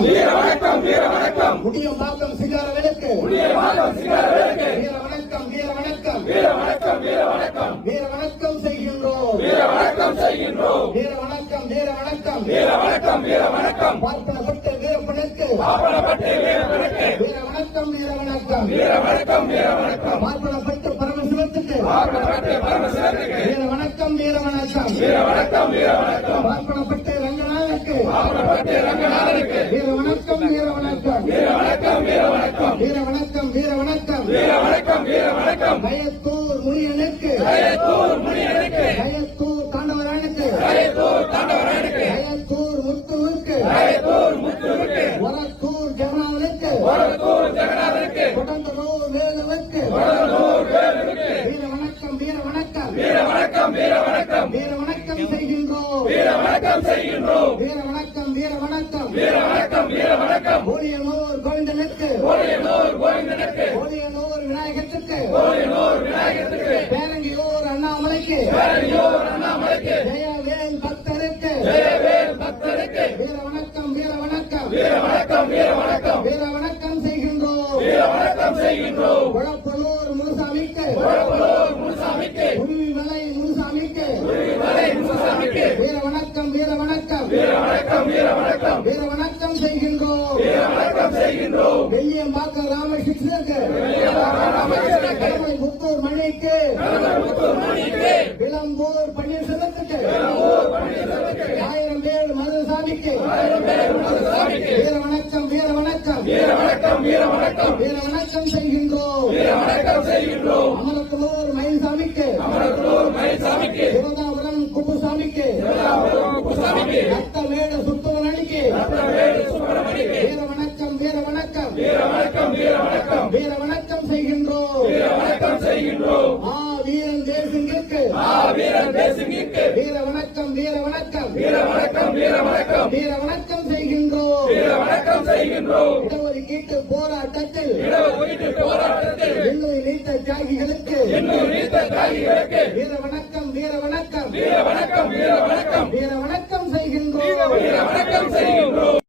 வணக்கம் வீர வணக்கம் வீர வணக்கம் முடியம்பாக்கம் சிகாரர்களுக்கு வீரவாகம் சிகாரர்களுக்கு வீர வணக்கம் வீர வணக்கம் வீர வணக்கம் வீர வணக்கம் வீர வணக்கம் செய்கின்றோம் வீர வணக்கம் செய்கின்றோம் வீர வணக்கம் வீர வணக்கம் வீர வணக்கம் வீர வணக்கம் பார்ப்பனப்பட்ட வீரப்பனுக்கு ஆவணப்பட்டு வீரவனுக்கு வீர வணக்கம் வீர வணக்கம் வீர வணக்கம் வீர வணக்கம் பார்ப்பனப்பட்ட பரமசிவத்துக்கு ஆவணப்பட்டு பரமசிவனுக்கு வீர வணக்கம் வீர வணக்கம் வீர வணக்கம் வீர வணக்கம் பார்ப்பனப்பட்ட ரங்கநாதனுக்கு ஆவணப்பட்டு ரங்கநாதனுக்கு வீர வணக்கம் வீர வணக்கம் வீர வணக்கம் வீர வணக்கம் வீர வணக்கம் வீர வணக்கம் வீர வணக்கம் வீர வணக்கம் பயத்தூர் முனியனுக்கு கயத்தூர் முனியனுக்கு பயத்தூர் தாண்டவரானுக்கு கயத்தூர் தாண்டவரானுக்கு பயத்தூர் முத்துவுக்கு கயத்தூர் முத்துவுக்கு ஒரத்தூர் ஜெகநாதனுக்கு ஒரத்தூர் ஜெகநாதனுக்கு கொடந்தலூர் வேலுவுக்கு ஒரத்தூர் வேலுவுக்கு வீர வணக்கம் வீர வணக்கம் வீர வணக்கம் வீர வணக்கம் வீர வணக்கம் செய்கின்றோம் வீர வணக்கம் செய்கின்றோம் வீர வணக்கம் வீர வணக்கம் வீர வணக்கம் வீர வணக்கம் கோழியனூர் கோவிந்தனுக்கு கோழியனூர் கோவிந்தனுக்கு கோழியனூர் விநாயகத்துக்கு கோழியனூர் விநாயகத்துக்கு பேரங்கியூர் அண்ணாமலைக்கு பேரையூர் அண்ணாமலைக்கு ஜெயவேல் பக்தருக்கு ஜெயவேல் பக்தருக்கு வீர வணக்கம் வீர வணக்கம் வீர வணக்கம் வீர வணக்கம் வீர வணக்கம் செய்கின்றோம் வீர வணக்கம் செய்கின்றோம் குளப்பலூர் முனுசாமிக்கு குளப்பலூர் முனுசாமிக்கு உருவிமலை முனுசாமிக்கு உருவிமலை முனுசாமிக்கு வீர வணக்கம் வீர வணக்கம் வீர வணக்கம் வீர வணக்கம் வீர வணக்கம் செய்கின்றோம் வீர வணக்கம் செய்கின்றோம் வெள்ளியம்பாக்கம் ராமகிருஷ்ணனுக்கு கடமை முத்தூர் மணிக்கு விளம்பூர் பன்னீர்செல்வத்துக்கு 1000 பேர் மருதுசாமிக்கு வீர வணக்கம் வீர வணக்கம் வீர வணக்கம் வீர வணக்கம் வீர வணக்கம் செய்கின்றோம் வீர வணக்கம் செய்கின்றோம் அமரத்தூர் மயில்சாமிக்கு அமரத்தூர் மயில்சாமிக்கு சிவதாபுரம் குப்புசாமிக்கு குப்புசாமிக்கு ரத்தமேடு சுத்தவரணிக்கு ரத்னவேலு சுப்பிரமணிக்கு வீர வணக்கம் வீர வணக்கம் வீர வணக்கம் வீர வணக்கம் வீர வணக்கம் செய்கின்றோம் வீர வணக்கம் செய்கின்றோம் வீரன் தேசிங்கிற்கு வீரன் தேசிங்கிற்கு வீர வணக்கம் வீர வணக்கம் வீர வணக்கம் வீர வணக்கம் வீர வணக்கம் செய்கின்றோம் வீர வணக்கம் செய்கின்றோம் இடஒதுக்கீட்டு போராட்டத்தில் இடஒதுக்கீட்டு போராட்டத்தில் இன்னும் நீத்த தியாகிகளுக்கு இன்னும் நீத்த தியாகிகளுக்கு வீர வணக்கம் வீர வணக்கம் வீர வணக்கம் வீர வணக்கம் வீர வணக்கம்